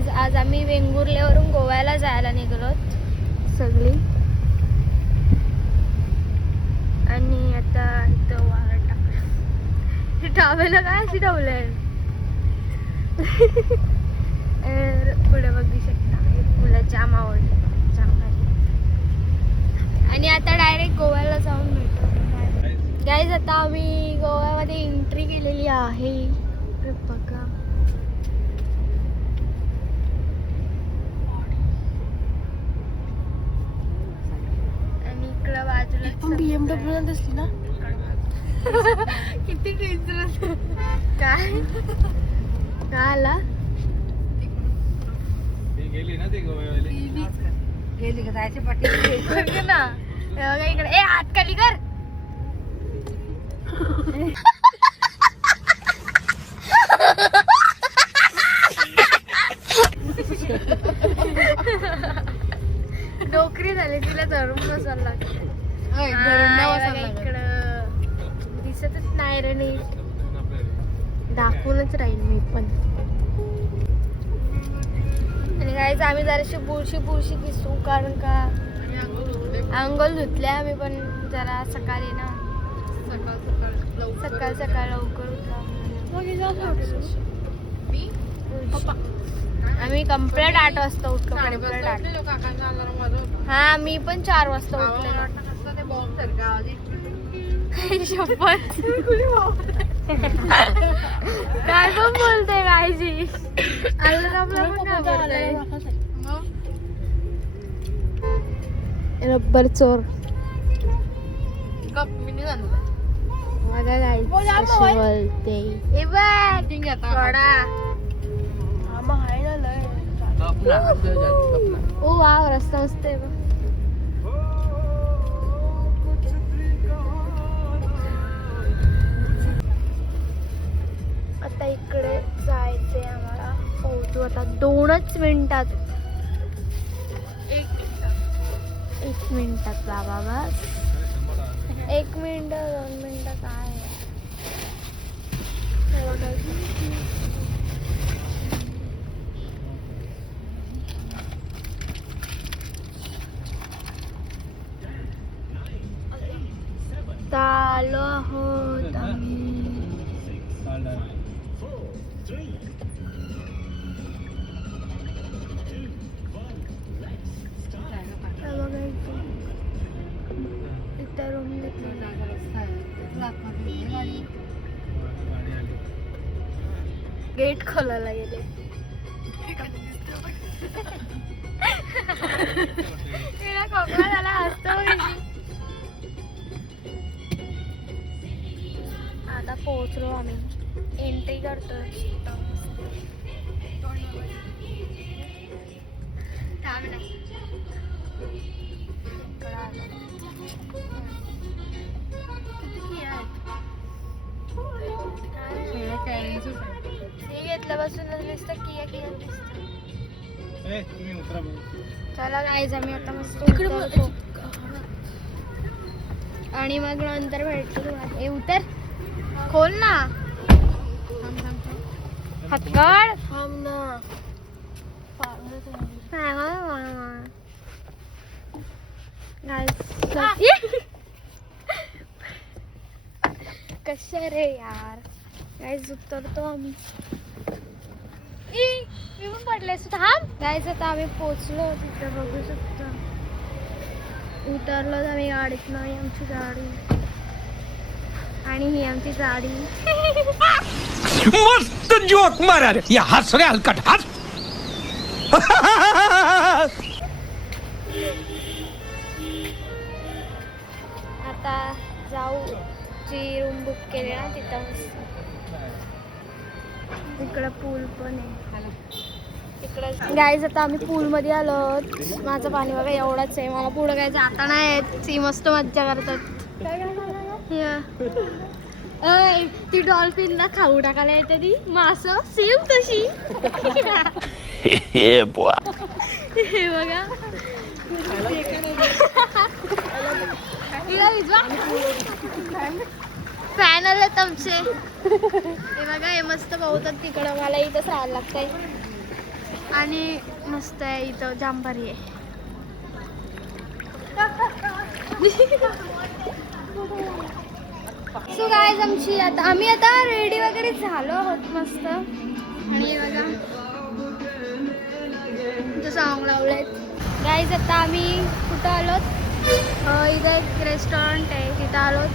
Guys आज आम्ही वेंगुर्लेवरून गोव्याला जायला निघालो सगळी. आणि आता इथं वार टाकलं. टावेला काय अशी ठेवलंय. पुढे बघू शकता मुलं जाम आवडलं जाम. आणि आता डायरेक्ट गोव्याला जाऊन भेटतो गाईज. आता आम्ही गोव्यामध्ये एंट्री केलेली आहे. बघा आणि इकडं बाजूला BMW दिसली ना. किती डेंजरस. काय काय आला गेली ना ती गोव्यावाली. गेली का जायची पाठी ना. बघा इकडे ए हात खाली कर. नोकरी झाली तिला धरून बसायला लागते. इकडं दिसतच नाही रे नीट. दाखवूनच राहील मी पण. आणि गाईच आम्ही जराशी बुरशी दिसू कारण का अंघोळ धुतले आम्ही पण जरा सकाळी ना. सकाळ लवकर उठलो आम्ही. कंप्लीट 8 वाजता उठलो. कंप्लीट 8. हा मी पण 4 वाजता उठलेलो. शपथ काय पण बोलते गायची. रब्बर चोर बघा गाय बोलते. ओ वाव रस्ता मस्त आहे बघ. आता इकडे जायचंय आम्हाला. पोहोचू आता 2च मिनिटात. 1 मिनिटात बाबा बस. 1 मिनिट 2 मिनिटं काय. चालू आहोत आम्ही. गेट खोलायला गेले. तिला खोकला झाला हसतो. आता पोहोचलो आम्ही. एंट्री करतो. घेतल्यापासून दिसतं किया चला गाईज आम्ही आता मस्त उतरतो. आणि मग नंतर भेटतो तुम्हाला. उतर खोल ना. हातकाड कशा रे यार. गाईज उतरतो आम्ही. मी पण पडले. थांब गाईज आता आम्ही पोचलो तिथे बघू शकतो. उतरलो आम्ही गाडीत. नाही आमची गाडी आणि ही आमची गाडी. मस्त जोक मारा रे. या हस रे हलकट हस. आता जाऊ. जी रूम बुक केली ना तिथं मस्त. इकडं पूल पण आहे. इकडं गाईज आता आम्ही पूल मध्ये आलो. माझं पाणी बघा एवढंच आहे. मला पुढं काय जाता नाही. ती मस्त मज्जा करतात. ती डॉल्फिनला खाऊ टाकायला येते ती मास सेम तशी. हे बघा फॅन आलेत आमचे. हे बघा हे मस्त बहुतात तिकडं. मला इथंच राहायला लागतंय. आणि मस्त आहे इथं जांभारी आहे. सो गाईज आमची आम्ही आता रेडी वगैरे झालो आहोत मस्त. आणि हे बघा इथं सॉंग लावलेत. गाईज आता आम्ही कुठं आलोत, इथं एक रेस्टॉरंट आहे तिथं आलोत.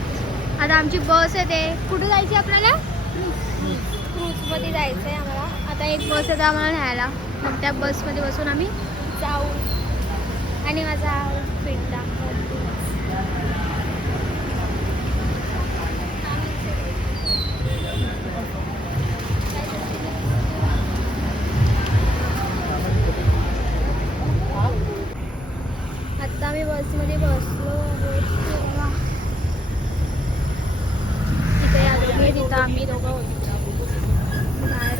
आता आमची बस येते. कुठे जायची आपल्याला? क्रूजमध्ये जायचं आहे आम्हाला. आता एक बस येते आम्हाला न्यायला, मग त्या बसमध्ये बसून आम्ही जाऊ. आणि माझा आउटफिट दाखवते. आता आम्ही बसमध्ये बसलो आहोत. तिथे या दोघे, तिथं आम्ही दोघं होतो. बाहेर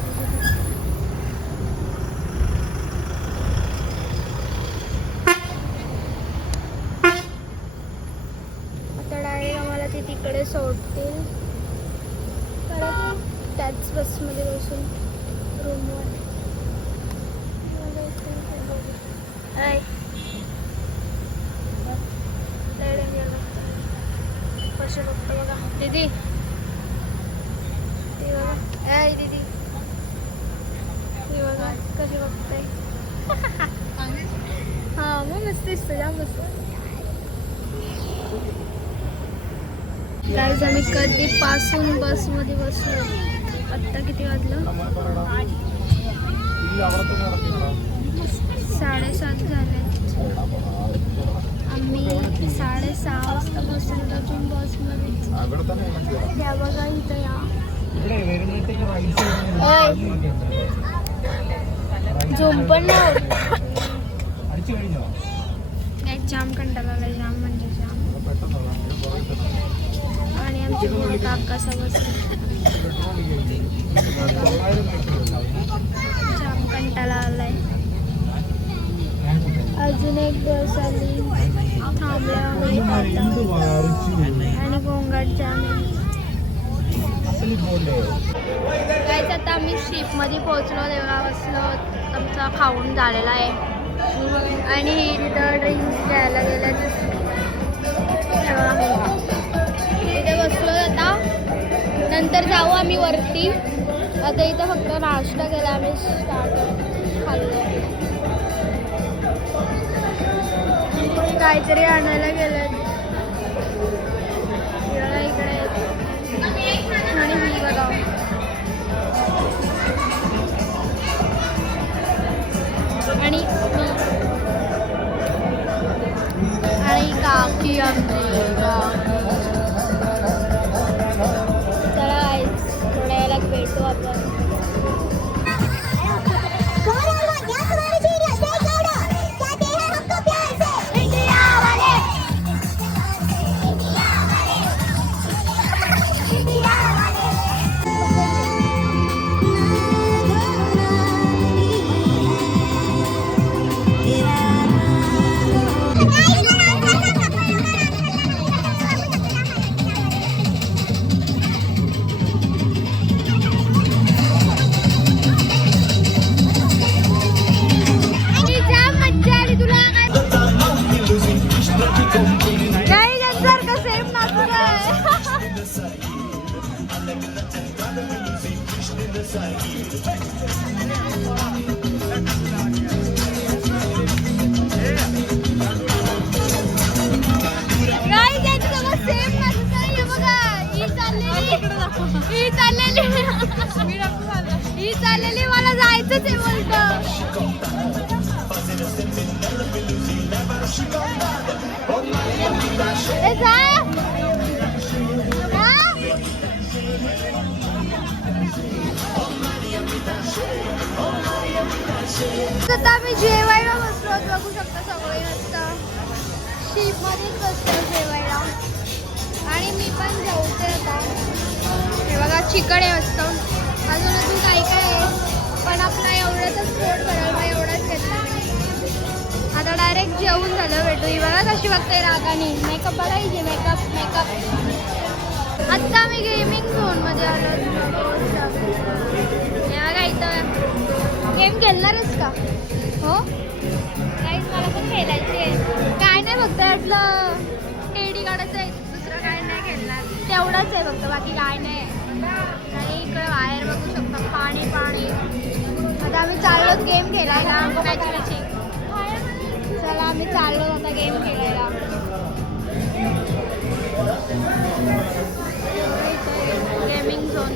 आता डायरेक्ट आम्हाला ते तिकडे सोडतील. परत त्याच बसमध्ये बसून रूमवर. कसे बघतो बघा दीदी, ती बघा. ऐ दीदी, ती बघा कशी बघते. हा मग मस्त दिसतं, जाम मस्त. गाईज आम्ही कधीपासून बसमध्ये बसलो. आत्ता किती वाजलं? 7:30 झाले. आम्ही 6:30 वाजता बसलो अजून बसमध्ये. या बघा इथं या. झोम पण नाही. जाम कंटाळा आलाय, जाम म्हणजे जाम. आणि आमची मुलं काका जाम कंटाळा आलाय. अजून एक बस आली, थांबल्या आणि गोंगाट जाम. काहीच आता आम्ही शिपमध्ये पोहोचलो, तेव्हा बसलो. आमचा खाऊन झालेला आहे. आणि तिथं ड्रिंक्स घ्यायला गेलं तिथे बसलो. आता नंतर जाऊ आम्ही वरती. आता इथं फक्त नाश्ता केला आम्ही, स्टार्टर खाल्लं. काहीतरी आणायला गेलं इकडे. आणि मी बघा आणि काकी आमची. चला थोड्या वेळात भेटू आपण. ही चाललेली मला जायचंच आहे बोलतो. आता आम्ही जेवायला बसलो, बघू शकता सगळे मस्त शिपमध्येच बसतो जेवायला. आणि मी पण जेवते आता. हे बघा चिकन आहे मस्त, अजून काय काय आहे, पण आपला एवढंच पोट भरायला एवढंच घेतलं. आता डायरेक्ट जेवून झालं भेटू. ही बघा कशी बघते रागाने. मेकअप बघायचे, मेकअप. आत्ता आम्ही गेमिंग झोनमध्ये आलो. हे बघा इथं गेम खेळणारच का? हो काही मला पण खेळायची आहे. काय नाही फक्त यातलं टेडी काढायचं आहे, दुसरं काय नाही खेळणार. तेवढंच आहे फक्त, बाकी काय नाही. आणि इकडे बाहेर बघू शकता पाणी पाणी. आता आम्ही चाललो गेम खेळायला मॅचची. चला आम्ही चाललो आता गेम खेळायला. गेमिंग झोन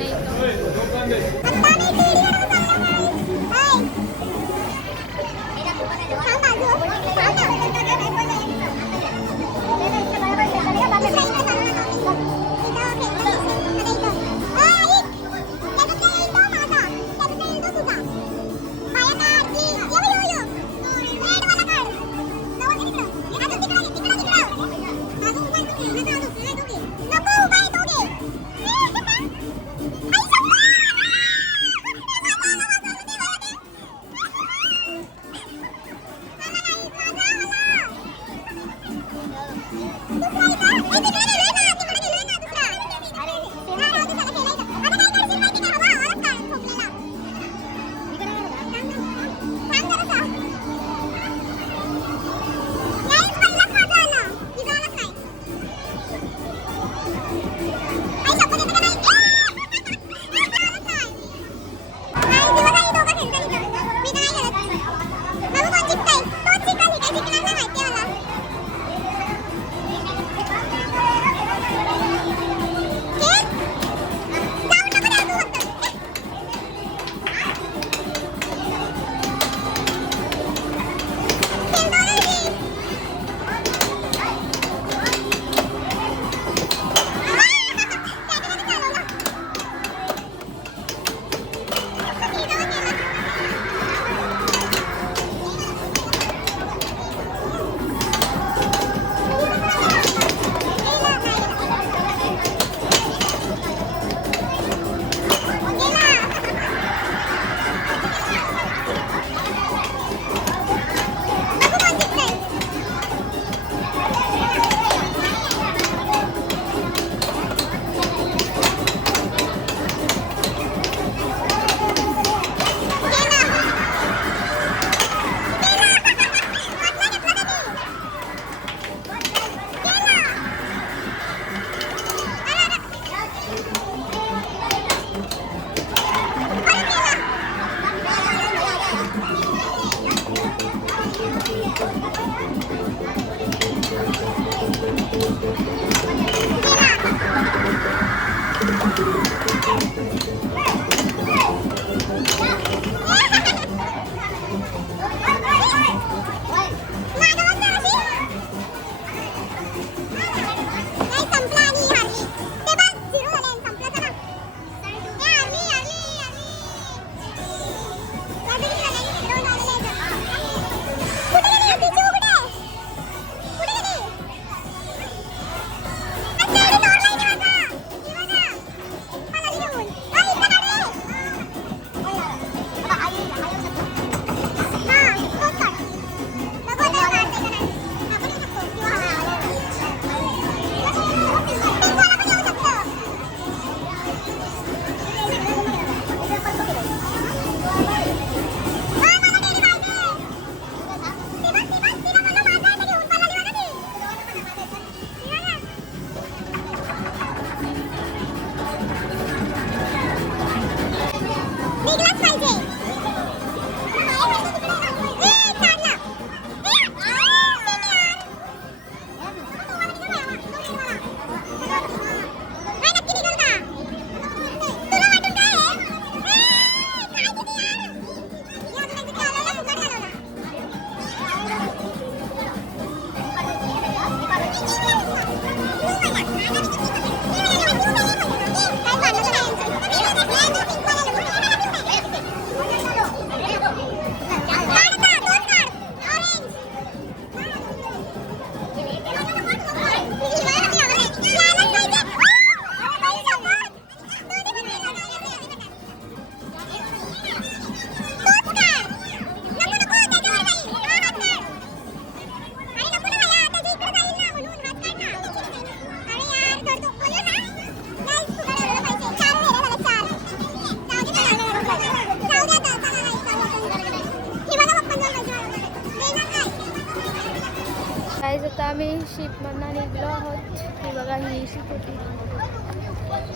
गाईज आता आम्ही शिपमधनं निघलो आहोत. ही बघा ही शिप होती.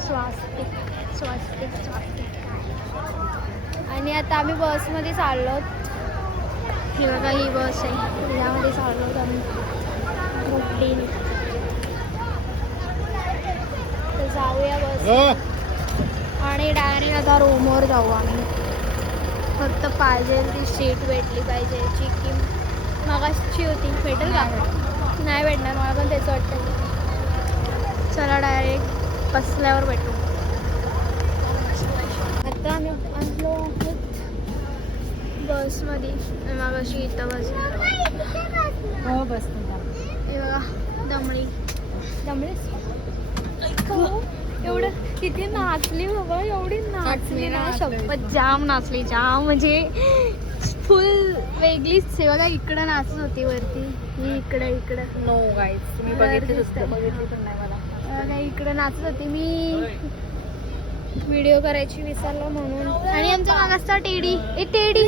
स्वास्तिक स्वास्तिक स्वास्तिक. आणि आता आम्ही बसमध्ये चाललो आहोत. ही बघा ही बस आहे, यामध्ये चाललो आहोत आम्ही मोठीने. तर जाऊया बस आणि डायरेक्ट आता रूमवर जाऊ आम्ही. फक्त पाहिजे ती सीट भेटली पाहिजे जी की मगाशी होती. भेटेल का? नाही भेटणार मला पण तेच वाटतं. चला डायरेक्ट बसल्यावर भेटू. आता आम्ही बसलो आहोत बसमध्ये. मगाशी इथं बसलो. हो बस हे बघा दमडी दमडीच एवढं किती नाचली बाबा. एवढी नाचली ना शपथ. जाम नाचली जाम म्हणजे फुल वेगळीच आहे. बघा इकडं नाचत होती वरती. ही इकडं नो गाईज तुम्ही बघितली पण नाही मला. बघा इकडं नाचत होती. मी व्हिडिओ करायची विसरलो म्हणून. आणि आमचा मागासचा टेडी टेडी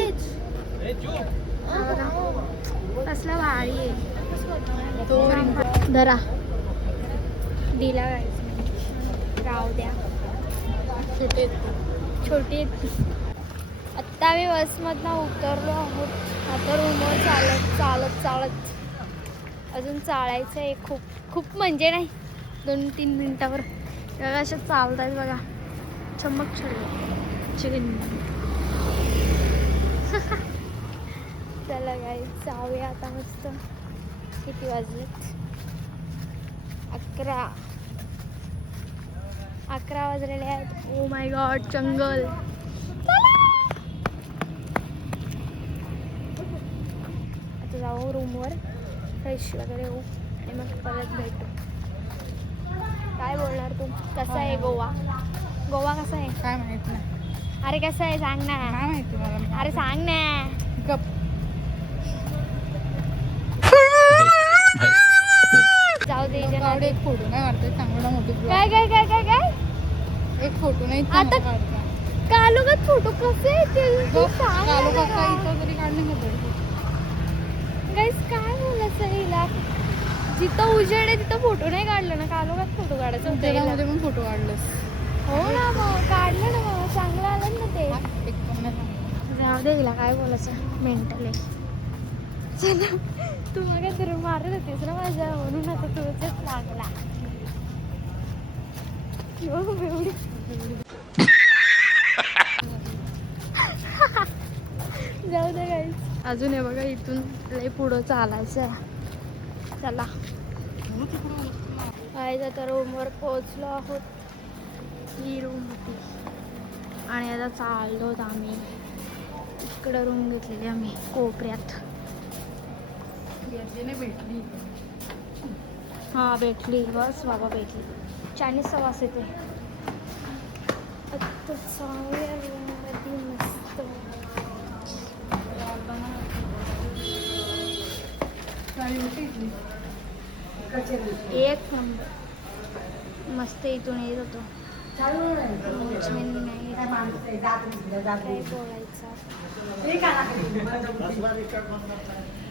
कसला भारी आहे. धरा दिला गायचं. राहू द्या छोटी आत्ता आम्ही बसमधनं उतरलो आहोत. आता रूमवर चालत अजून चालायचं आहे. खूप म्हणजे नाही 2-3 मिनिटावर. बघा अशा चालत आहेत बघा. चमक चिकन. चला गाई जाऊया आता मस्त. किती वाजलेत? 11 वाजलेले आहेत. ओ माय गॉड जंगल. आता जाऊ रूमवर फ्रेश वगैरे होऊ आणि मग परत भेटू. काय बोलणार तू? कसा आहे गोवा? गोवा कसा आहे? काय माहित नाही. अरे कसं आहे सांग ना. काय माहिती मला. अरे सांग ना. गप. जाऊ दे गावडे एक फोटो नाही काढते चांगला मोठी. काय काय काय काय काय एक फोटो नाही आता काढता. कालोगात फोटो कसे येतील तू सांग कालो ना काका जरा. इथं तरी काढणे होते. गाईस काय बोलायचं हिला? जिथं उजेड आहे तिथं फोटो नाही काढला ना. कालोगात फोटो काढायचा होता हिला. त्यामध्ये पण फोटो काढलेस. हो ना मग काढलं ना मग चांगलं आलं ना ते. एक पण नाही सांगितलं. जाऊ दे हिला काय बोलायचं मेंटल आहे. चला तू मग तर मारत होतीस ना माझ्या म्हणून आता तुझंच लागला. एवढी जाऊ दे गाईस. अजून हे बघा इथून लय पुढं चालायचं आहे. चला गाईस आता रूमवर पोहोचलो आहोत. ही रूम होती आणि आता चाललो होतो आम्ही. इकडं रूम घेतलेली आम्ही कोपऱ्यात. भेटली. हां भेटली. बस बाबा भेटली. चायनीजचा वास येते. आता चांगल्या रूममध्ये मस्त एक नंबर मस्त. इथून येत होतो. काय बोलायचं.